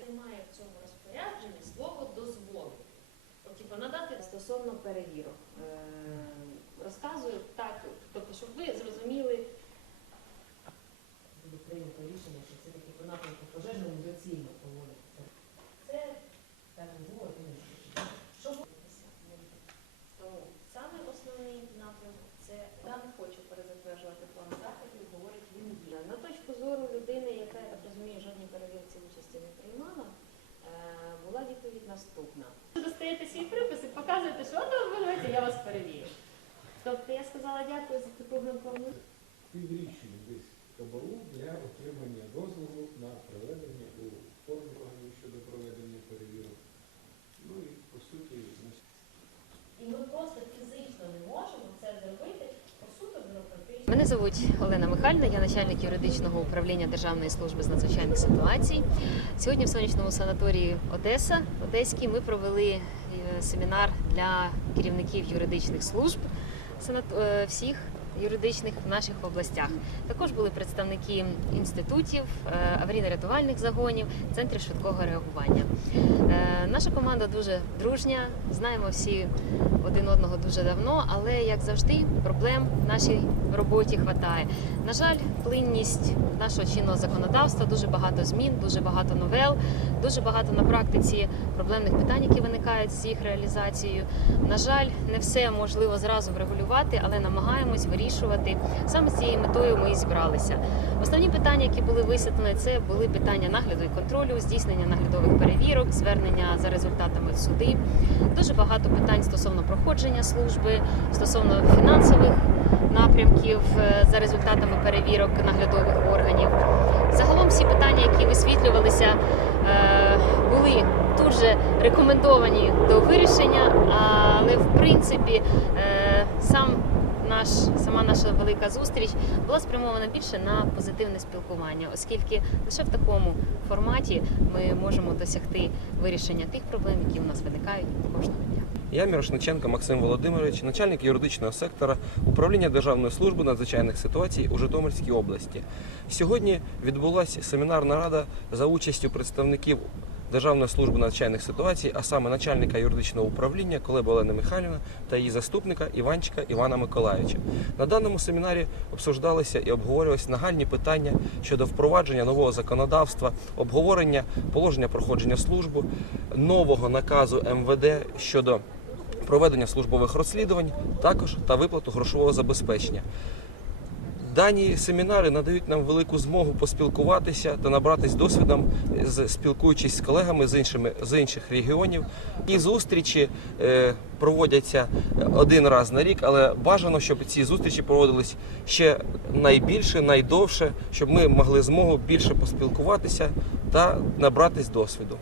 що немає в цьому розпорядженні слово дозволити, тобто типу, надати стосовно перевірок. Наступна. Ви достаєте свій припис і показуєте, що от ви говорите, я вас перевірю. Тобто я сказала дякую за таку групу. піврічну десь кабалу для отримання дозволу на проведення у формі органів щодо проведення перевірок. Ну і по суті, на І ми просто фізично не можемо це зробити по суто бюрократично. Мене звуть Олена Михайлівна, я начальник юридичного управління Державної служби з надзвичайних ситуацій. Сьогодні в сонячному санаторії Одеса Одеській ми провели е, семінар для керівників юридичних служб е, всіх юридичних в наших областях. Також були представники інститутів, е, аварійно-рятувальних загонів, центрів швидкого реагування. Наша команда дуже дружня, знаємо всі один одного дуже давно, але як завжди, проблем в нашій роботі хватає. На жаль, плинність нашого чинного законодавства, дуже багато змін, дуже багато новел, дуже багато на практиці проблемних питань, які виникають з їх реалізацією. На жаль, не все можливо зразу врегулювати, але намагаємось вирішувати. Саме з цією метою ми і зібралися. Основні питання, які були висвітлені, це були питання нагляду і контролю, здійснення наглядових перевірок, звернення за результатами в суди. Дуже багато питань стосовно проходження служби, стосовно фінансових напрямків е, за результатами перевірок наглядових органів. Загалом всі питання, які висвітлювалися, е, були дуже рекомендовані до вирішення, але в принципі е, сам наш сама наша велика зустріч була спрямована більше на позитивне спілкування, оскільки лише в такому форматі ми можемо досягти вирішення тих проблем, які у нас виникають кожного дня. Я Мірошниченко Максим Володимирович, начальник юридичного сектора управління Державної служби надзвичайних ситуацій у Житомирській області. Сьогодні відбулася семінарна рада за участю представників Державної служби надзвичайних ситуацій, а саме начальника юридичного управління Колеба Олени Михайлівна та її заступника Іванчика Івана Миколаївича. На даному семінарі обсуждалися і обговорювалися нагальні питання щодо впровадження нового законодавства, обговорення положення проходження служби, нового наказу МВД щодо проведення службових розслідувань, також та виплату грошового забезпечення. Дані семінари надають нам велику змогу поспілкуватися та набратись досвідом, спілкуючись з колегами з іншими з інших регіонів. І зустрічі е, проводяться один раз на рік, але бажано, щоб ці зустрічі проводились ще найбільше, найдовше, щоб ми могли змогу більше поспілкуватися та набратись досвіду.